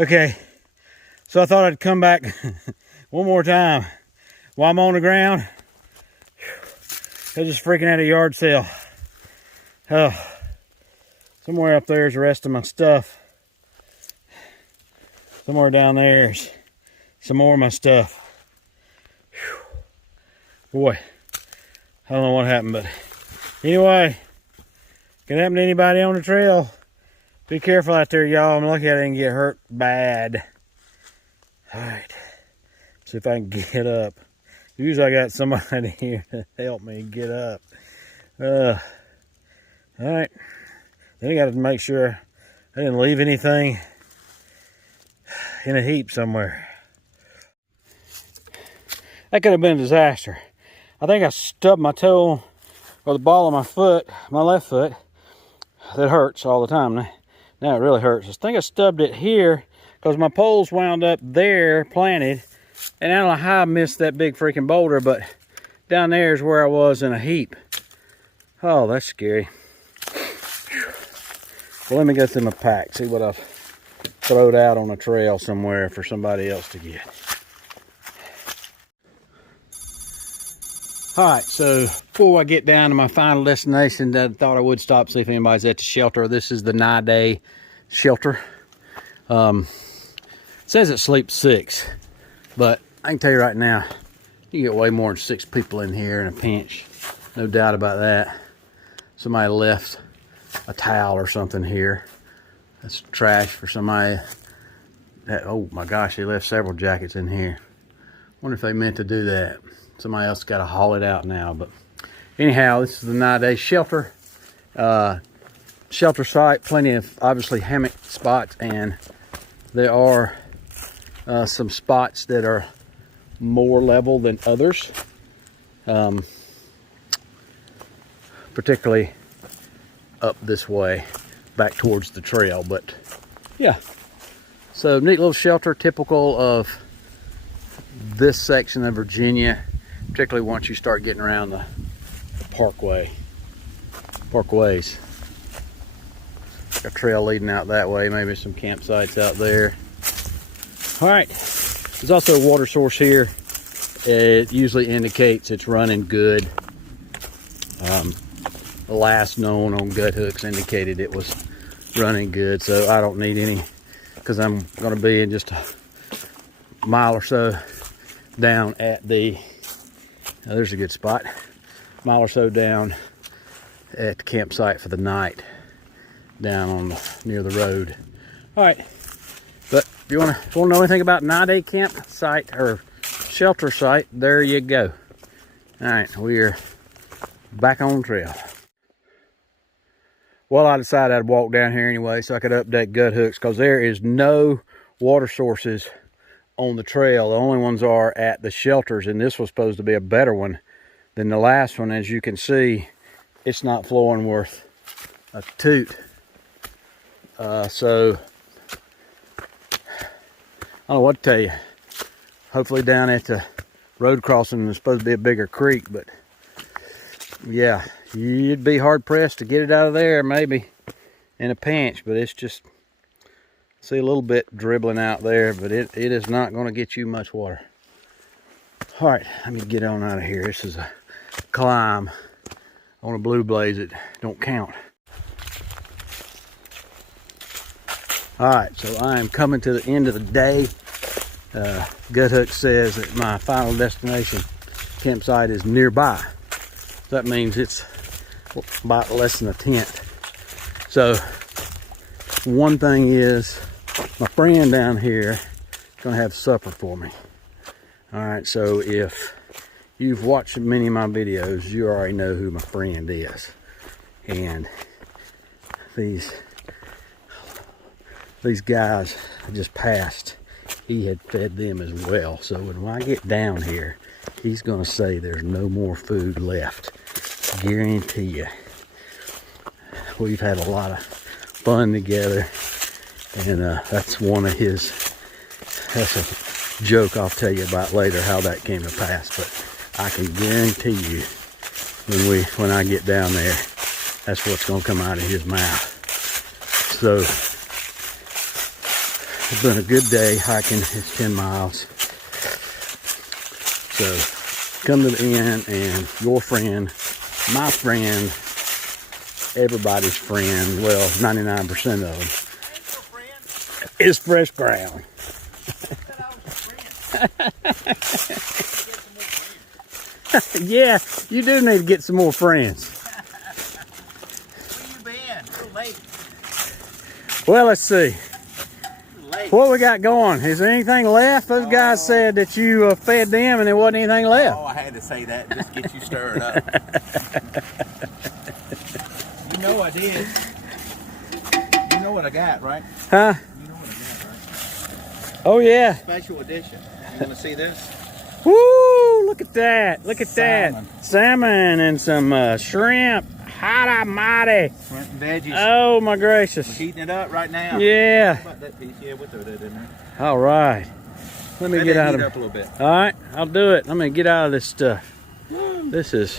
Okay, so I thought I'd come back one more time while I'm on the ground. I was just freaking out a yard sale. Oh, somewhere up there is the rest of my stuff. Somewhere down there is some more of my stuff. Whew. Boy, I don't know what happened, but anyway, can happen to anybody on the trail. Be careful out there, y'all. I'm lucky I didn't get hurt bad. All right, see if I can get up. Usually I got somebody here to help me get up. All right, then I got to make sure I didn't leave anything in a heap somewhere. That could have been a disaster. I think I stubbed my toe or the ball of my foot, my left foot. That hurts all the time. Now it really hurts. I think I stubbed it here because my poles wound up there planted. And I don't know how I missed that big freaking boulder, but down there is where I was in a heap. Oh, that's scary. Well, let me go through my pack, see what I've thrown out on a trail somewhere for somebody else to get. All right, so before I get down to my final destination, I thought I would stop, see if anybody's at the shelter. This is the 9-day shelter. It says it sleeps 6, but I can tell you right now, you get way more than 6 people in here in a pinch. No doubt about that. Somebody left a towel or something here. That's trash for somebody. Oh my gosh, they left several jackets in here. Wonder if they meant to do that. Somebody else got to haul it out now. But anyhow, this is the 9-day shelter. Shelter site, plenty of obviously hammock spots, and there are some spots that are more level than others. Particularly up this way, back towards the trail. But yeah, so neat little shelter, typical of this section of Virginia, particularly once you start getting around the parkways. A trail leading out that way, maybe some campsites out there. All right, there's also a water source here. It usually indicates it's running good. The last known on gut hooks indicated it was running good, so I don't need any, because I'm going to be in just a mile or so down at the, there's a good spot, mile or so down at the campsite for the night, down on near the road. All right, but if you want to know anything about 9-day campsite or shelter site, there you go. All right, we're back on trail. Well, I decided I'd walk down here anyway so I could update gut hooks, because there is no water sources on the trail. The only ones are at the shelters, and this was supposed to be a better one than the last one. As you can see, it's not flowing worth a toot. So I don't know what to tell you. Hopefully down at the road crossing there's supposed to be a bigger creek, but yeah, you'd be hard pressed to get it out of there maybe in a pinch. But it's just, see a little bit dribbling out there, but it is not going to get you much water. All right, let me get on out of here. This is a climb on a blue blaze that don't count. All right, so I am coming to the end of the day. Gut Hook says that my final destination campsite is nearby. That means it's about less than a tent. So one thing is, my friend down here is gonna have supper for me. All right, so if you've watched many of my videos, you already know who my friend is. And these guys I just passed, he had fed them as well. So when I get down here, he's gonna say there's no more food left. Guarantee you. We've had a lot of fun together, and that's one of his, that's a joke I'll tell you about later how that came to pass. But I can guarantee you when I get down there, that's what's gonna come out of his mouth. So It's been a good day hiking. It's 10 miles. So come to the end, and your friend, my friend, everybody's friend, well, 99% of them, is fresh ground. Yeah, you do need to get some more friends. Where you been? Little lady. Well, let's see. What we got going? Is there anything left? Those guys said that you fed them and there wasn't anything left. Oh, I had to say that just to get you stirred up. You know I did. You know what I got, right? Huh? You know what I got, right? Oh, yeah. Special edition. You want to see this? Woo! Look at that. Look at Salmon. that. Salmon and some shrimp. Hot mighty. Shrimp and veggies. Oh, my gracious. We're heating it up right now. Yeah. How about that piece? Yeah, we'll throw that in there. All right. Let me get out of it up a little bit. All right, I'll do it. Let me get out of this stuff. This is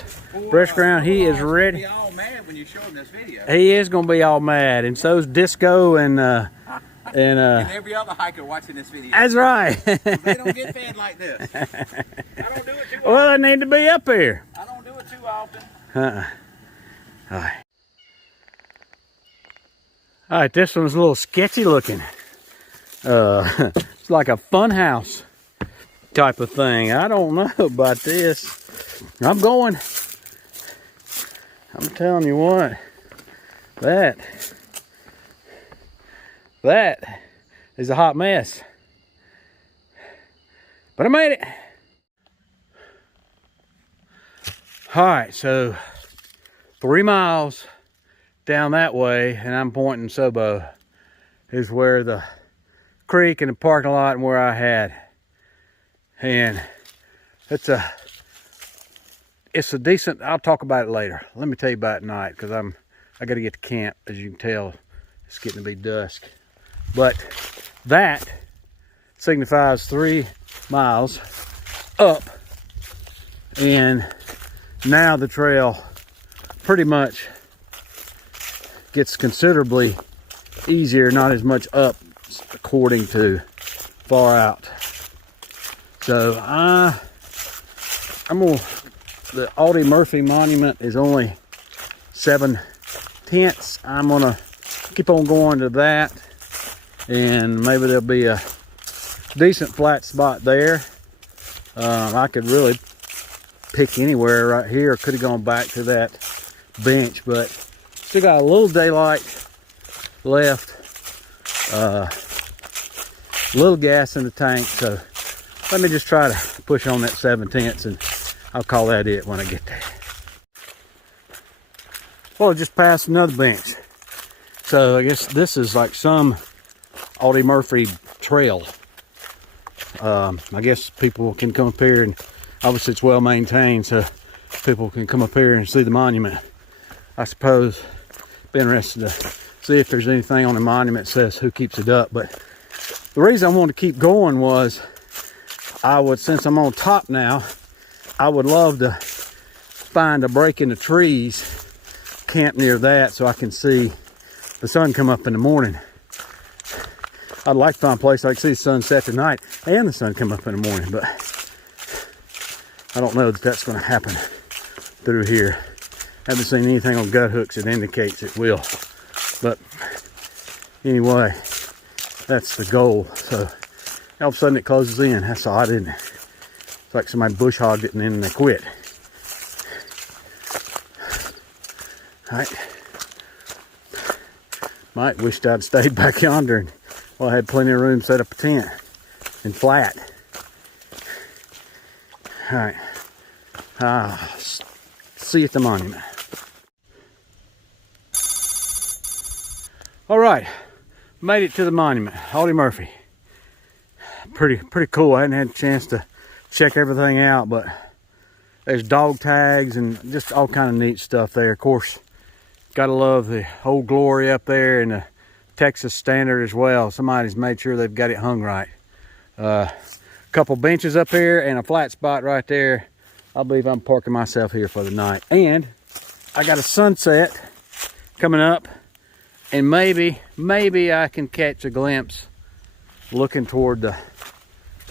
fresh ground. He is ready. He's gonna be all mad when you show him this video. He is gonna be all mad, and so's Disco and every other hiker watching this video. That's right. They don't get fed like this. I don't do it too often. Well, they need to be up here. I don't do it too often. All right. All right, this one's a little sketchy looking. It's like a fun house type of thing. I don't know about this. I'm going. I'm telling you what. That is a hot mess. But I made it. All right, so 3 miles down that way, and I'm pointing NOBO, is where the creek and the parking lot and where I had. And it's a decent, I'll talk about it later. Let me tell you about it tonight, because I got to get to camp. As you can tell, it's getting to be dusk. But that signifies 3 miles up, and now the trail pretty much gets considerably easier, not as much up according to far out. So the Audie Murphy monument is only 7/10. I'm gonna keep on going to that, and maybe there'll be a decent flat spot there. I could really pick anywhere right here. Could have gone back to that bench, but still got a little daylight left. Little gas in the tank, so let me just try to push on that 7/10, and I'll call that it when I get there. Well, I just passed another bench, so I guess this is like some Audie Murphy trail. I guess people can come up here, and obviously it's well maintained, so people can come up here and see the monument. I suppose be interested to see if there's anything on the monument that says who keeps it up. But the reason I wanted to keep going was since I'm on top now, I would love to find a break in the trees, camp near that, so I can see the sun come up in the morning. I'd like to find a place I can see the sun set tonight and the sun come up in the morning, but I don't know that that's going to happen through here. I haven't seen anything on gut hooks that indicates it will. But anyway, that's the goal. So all of a sudden it closes in. That's odd, isn't it? It's like somebody bush hogged it and then they quit. All right. Might wished I'd stayed back yonder, and well, I had plenty of room to set up a tent and flat. All right. See you at the monument. All right, made it to the monument, Audie Murphy. Pretty cool. I hadn't had a chance to check everything out, but there's dog tags and just all kind of neat stuff there. Of course, gotta love the Old Glory up there and the Texas Standard as well. Somebody's made sure they've got it hung right. Couple benches up here and a flat spot right there. I believe I'm parking myself here for the night. And I got a sunset coming up, and maybe I can catch a glimpse looking toward the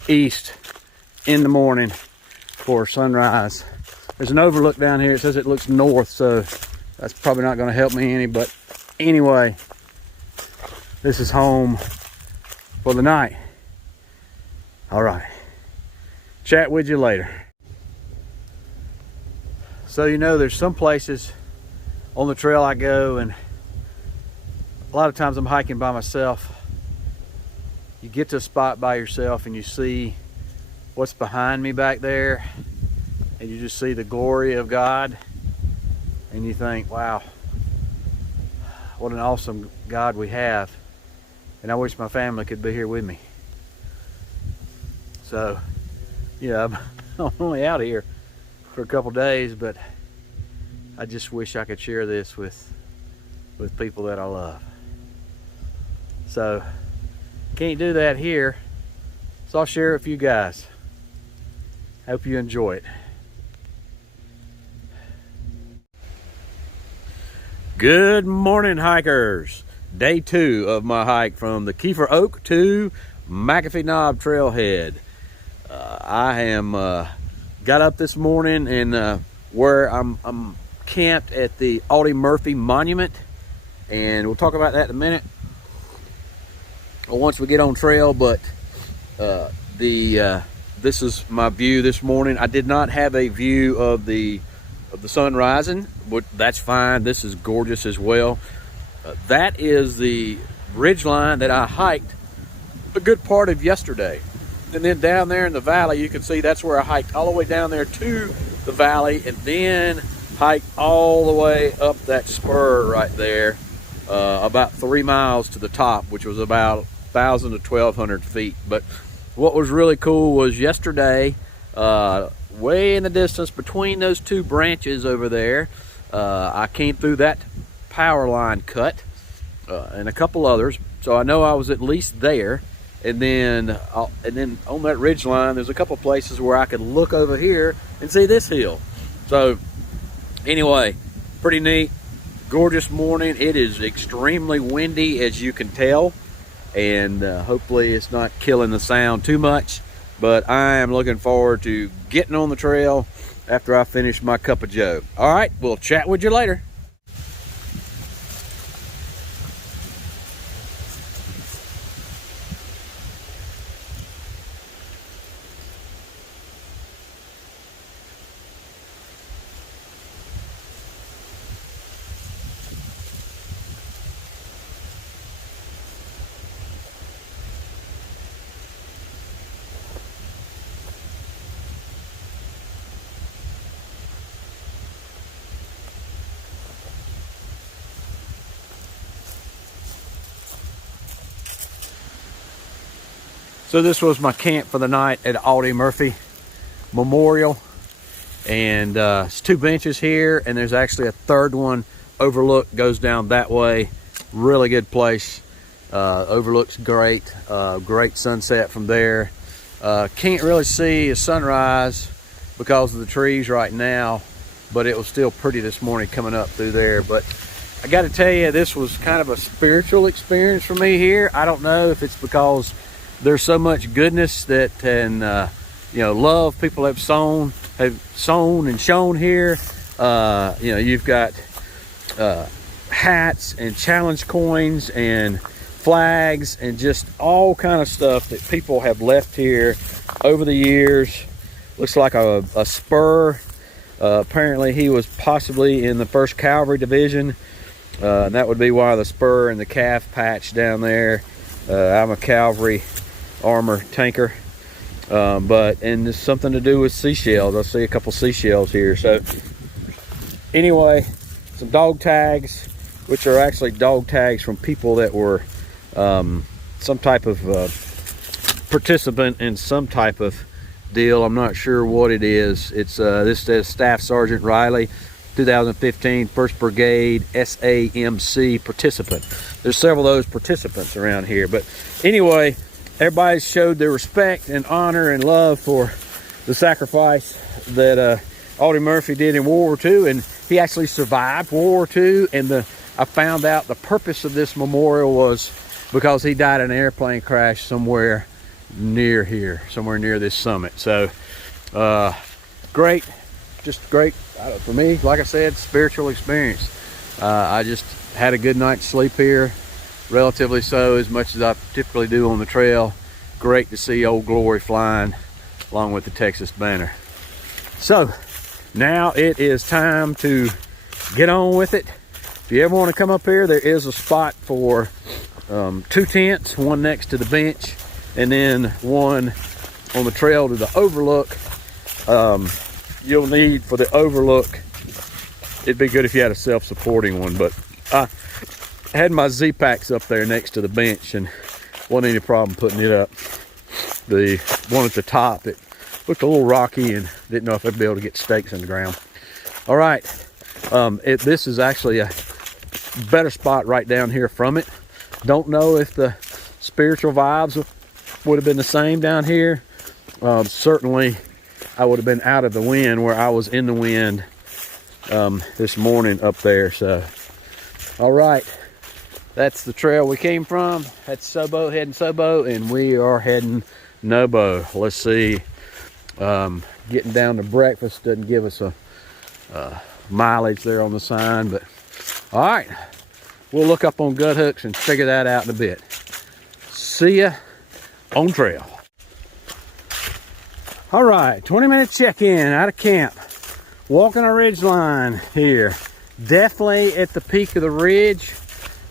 east in the morning for sunrise. There's an overlook down here. It says it looks north, so that's probably not going to help me any, but anyway, this is home for the night. All right, chat with you later. So, you know, there's some places on the trail I go, and a lot of times I'm hiking by myself. You get to a spot by yourself and you see what's behind me back there, and you just see the glory of God, and you think, wow, what an awesome God we have, and I wish my family could be here with me. So, yeah, I'm only out here for a couple days, but I just wish I could share this with people that I love. So, can't do that here, so I'll share it with you guys. Hope you enjoy it. Good morning, hikers. Day 2 of my hike from the Keffer Oak to Macafee Knob Trailhead. I am got up this morning and where I'm camped at the Audie Murphy Monument, and we'll talk about that in a minute once we get on trail. But this is my view this morning. I did not have a view of the sun rising, but that's fine. This is gorgeous as well. That is the ridge line that I hiked a good part of yesterday. And then down there in the valley, you can see that's where I hiked all the way down there to the valley, and then hiked all the way up that spur right there, about 3 miles to the top, which was about 1,000 to 1,200 feet. But what was really cool was yesterday, way in the distance between those two branches over there, I came through that power line cut and a couple others, so I know I was at least there. And then on that ridge line, there's a couple places where I could look over here and see this hill. So anyway, pretty neat, gorgeous morning. It is extremely windy, as you can tell, and hopefully it's not killing the sound too much. But I am looking forward to getting on the trail after I finish my cup of joe. All right, we'll chat with you later. So this was my camp for the night at Audie Murphy Memorial, and it's 2 benches here, and there's actually a third one. Overlook goes down that way. Really good place. Overlooks great. Great sunset from there. Can't really see a sunrise because of the trees right now, but it was still pretty this morning coming up through there. But I got to tell you, this was kind of a spiritual experience for me here. I don't know if it's because there's so much goodness that and love people have sown and shown here. You've got hats and challenge coins and flags and just all kind of stuff that people have left here over the years. Looks like a spur. Apparently he was possibly in the 1st Cavalry Division, and that would be why the spur and the calf patch down there. I'm a cavalry armor tanker, and it's something to do with seashells. I see a couple seashells here. So anyway, some dog tags, which are actually dog tags from people that were some type of participant in some type of deal. I'm not sure what it is. It's this says Staff Sergeant Riley, 2015 1st Brigade SAMC participant. There's several of those participants around here. But anyway, everybody showed their respect and honor and love for the sacrifice that Audie Murphy did in World War II, and he actually survived World War II. And I found out the purpose of this memorial was because he died in an airplane crash somewhere near here, somewhere near this summit. So great, just great for me. Like I said, spiritual experience. I just had a good night's sleep here, relatively so, as much as I typically do on the trail. Great to see Old Glory flying along with the Texas banner. So now it is time to get on with it. If you ever want to come up here, there is a spot for 2 tents, one next to the bench and then one on the trail to the overlook. You'll need, for the overlook, it'd be good if you had a self-supporting one, but I had my Z-Packs up there next to the bench and wasn't any problem putting it up. The one at the top, it looked a little rocky and didn't know if I'd be able to get stakes in the ground. All right, this is actually a better spot right down here from it. Don't know if the spiritual vibes would have been the same down here. Certainly I would have been out of the wind, where I was in the wind this morning up there. So all right, that's the trail we came from. That's Sobo, heading Sobo, and we are heading NOBO. Let's see, getting down to breakfast doesn't give us a mileage there on the sign, but all right, we'll look up on gut hooks and figure that out in a bit. See ya on trail. All right, 20-minute check-in out of camp. Walking a ridge line here. Definitely at the peak of the ridge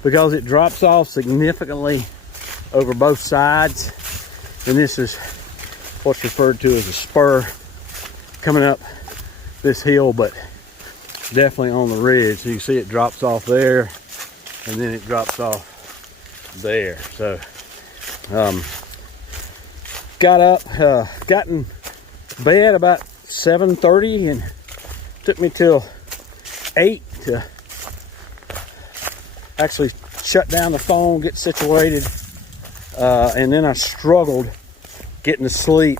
because it drops off significantly over both sides. And this is what's referred to as a spur coming up this hill, but definitely on the ridge. So you can see it drops off there and then it drops off there. So got up, got in bed about 7:30 and took me till 8 to actually shut down the phone, get situated, and then I struggled getting to sleep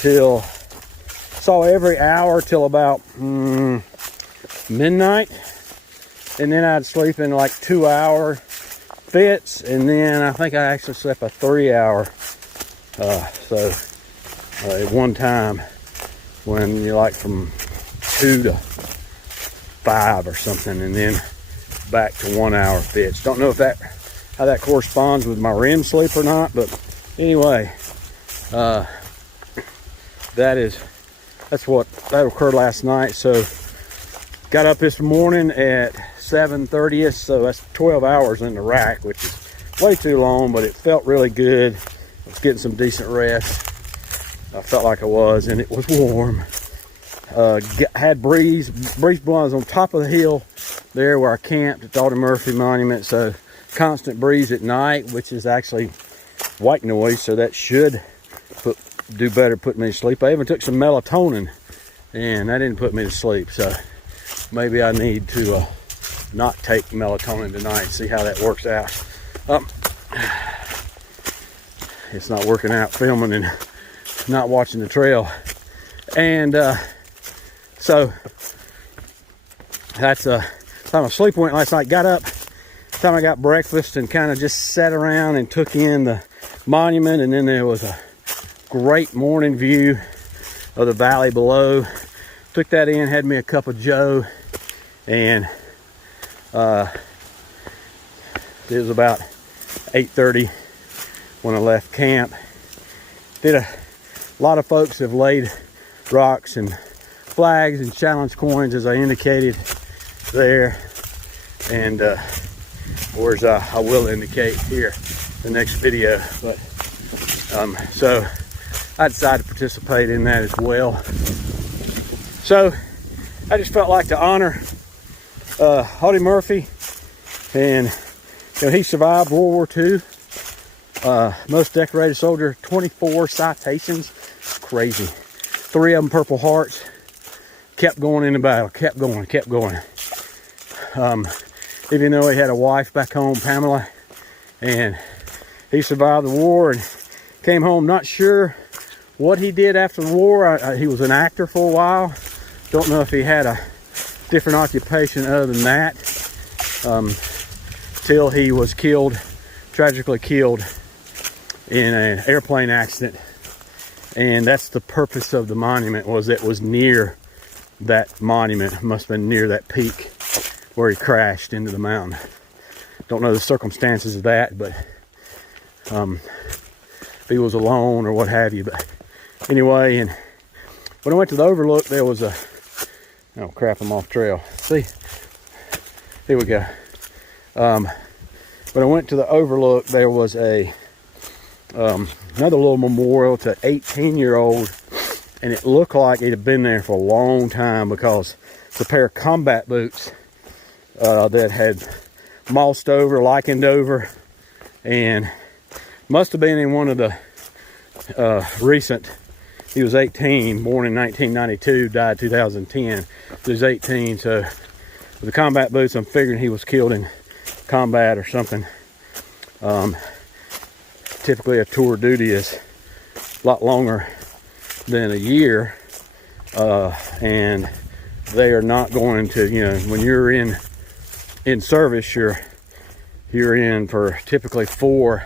till, saw every hour till about midnight, and then I'd sleep in like 2-hour fits, and then I think I actually slept a 3-hour. At one time when you're like from 2 to 5 or something, and then back to 1-hour fits. Don't know if how that corresponds with my REM sleep or not, but anyway, that's what occurred last night. So got up this morning at 7:30, so that's 12 hours in the rack, which is way too long, but it felt really good. I was getting some decent rest. I felt like I was, and it was warm. Had breeze blowing. I was on top of the hill there where I camped at the Alden Murphy Monument, so constant breeze at night, which is actually white noise, so that should do better, put me to sleep. I even took some melatonin, and that didn't put me to sleep, so maybe I need to not take melatonin tonight, see how that works out. It's not working out filming and not watching the trail. And so that's time I sleep went last night. Got up, time I got breakfast and kind of just sat around and took in the monument, and then there was a great morning view of the valley below. Took that in, had me a cup of joe, and it was about 8:30 when I left camp. A lot of folks have laid rocks and flags and challenge coins, as I indicated there, and whereas I will indicate here the next video. But so I decided to participate in that as well. So I just felt like to honor Alden Murphy, and he survived World War II. Most decorated soldier, 24 citations. Crazy. 3 of them Purple Hearts. Kept going in the battle. Kept going. Even though he had a wife back home, Pamela, and he survived the war and came home. Not sure what he did after the war. He was an actor for a while. Don't know if he had a different occupation other than that. Till he was killed tragically killed in an airplane accident. And that's the purpose of the monument, was it was near that monument. Must have been near that peak where he crashed into the mountain. Don't know the circumstances of that, but if he was alone or what have you. But anyway, and when I went to the overlook, there was a, oh crap, I'm off trail. See, here we go. When I went to the overlook, there was a another little memorial to an 18-year-old, and it looked like it had been there for a long time, because it's a pair of combat boots that had mossed over, lichened over, and must have been in one of the recent. He was 18, born in 1992, died 2010. He was 18, so with the combat boots, I'm figuring he was killed in combat or something. Typically a tour duty is a lot longer than a year, and they are not going to, you know, when you're in service, you're in for typically 4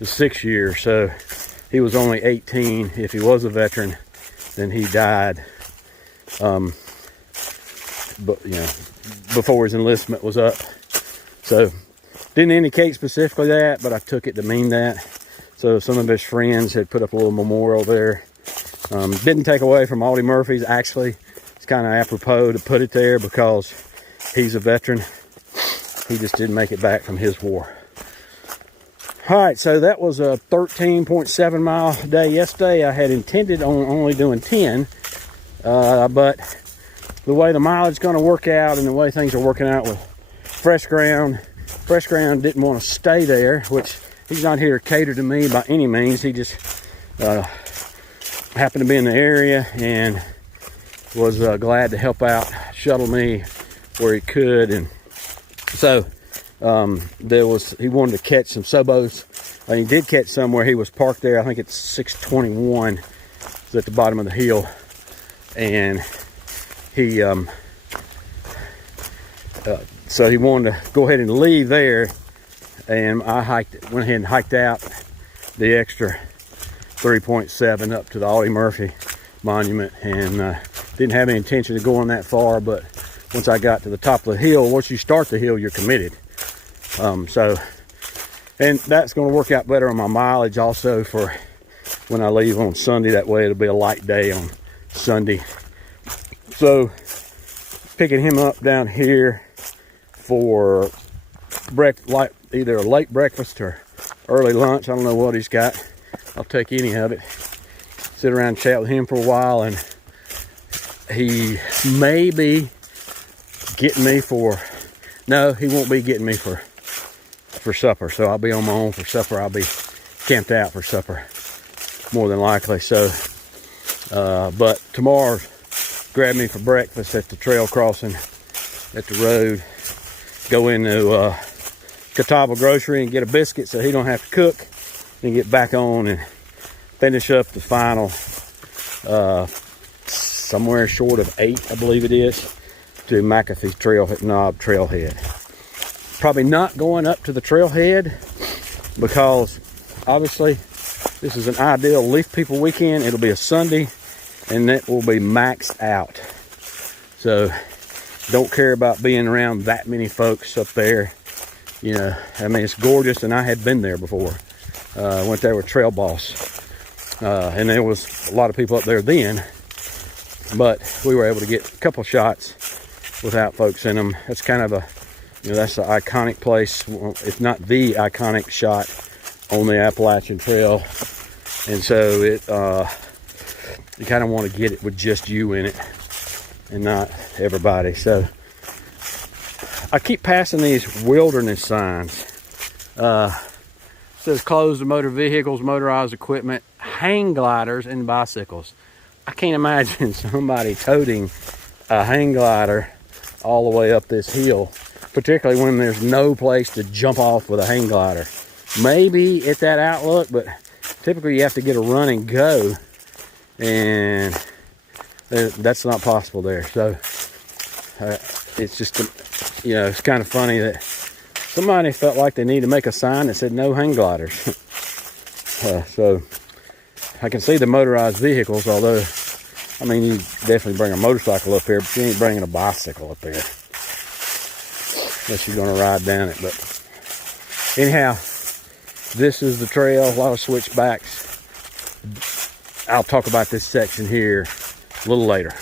to 6 years. So he was only 18. If he was a veteran, then he died, but you know, before his enlistment was up. So didn't indicate specifically that, but I took it to mean that. So some of his friends had put up a little memorial there. Didn't take away from Audie Murphy's. Actually, it's kind of apropos to put it there because he's a veteran. He just didn't make it back from his war. All right, so that was a 13.7 mile day yesterday. I had intended on only doing 10, but the way the mileage is going to work out and the way things are working out with Fresh Ground didn't want to stay there, which he's not here to cater to me by any means. He just happened to be in the area and was glad to help out, shuttle me where he could. And so he wanted to catch some subos, and he did catch some where he was parked there. I think it's 621. It's at the bottom of the hill, and he so he wanted to go ahead and leave there, and I went ahead and hiked out the extra 3.7 up to the Audie Murphy monument, and didn't have any intention of going that far. But once I got to the top of the hill, once you start the hill, you're committed. So, and that's going to work out better on my mileage also for when I leave on Sunday. That way it'll be a light day on Sunday. So picking him up down here for either a late breakfast or early lunch. I don't know what he's got. I'll take any of it. Sit around and chat with him for a while, and he may be getting me for, no, he won't be getting me for supper. So I'll be on my own for supper. I'll be camped out for supper, more than likely. So, but tomorrow, grab me for breakfast at the trail crossing at the road. Go into Catawba Grocery and get a biscuit so he don't have to cook, and get back on and finish up the final somewhere short of 8, I believe it is, to Macafee Trailhead. Probably not going up to the Trailhead because obviously this is an ideal Leaf People weekend. It'll be a Sunday, and that will be maxed out. So don't care about being around that many folks up there. You know, I mean, it's gorgeous, and I had been there before. Went there with Trail Boss, and there was a lot of people up there then, but we were able to get a couple shots without folks in them. That's kind of a, you know, that's the iconic place, if not the iconic shot on the Appalachian Trail. And so it, you kind of want to get it with just you in it and not everybody. So I keep passing these wilderness signs. It says closed to motor vehicles, motorized equipment, hang gliders, and bicycles. I can't imagine somebody toting a hang glider all the way up this hill, particularly when there's no place to jump off with a hang glider. Maybe at that outlook, but typically you have to get a run and go, and that's not possible there. So it's just, you know, it's kind of funny that somebody felt like they need to make a sign that said no hang gliders. So I can see the motorized vehicles, although, I mean, you definitely bring a motorcycle up here, but you ain't bringing a bicycle up here. Unless you're gonna ride down it. But anyhow, this is the trail, a lot of switchbacks. I'll talk about this section here a little later.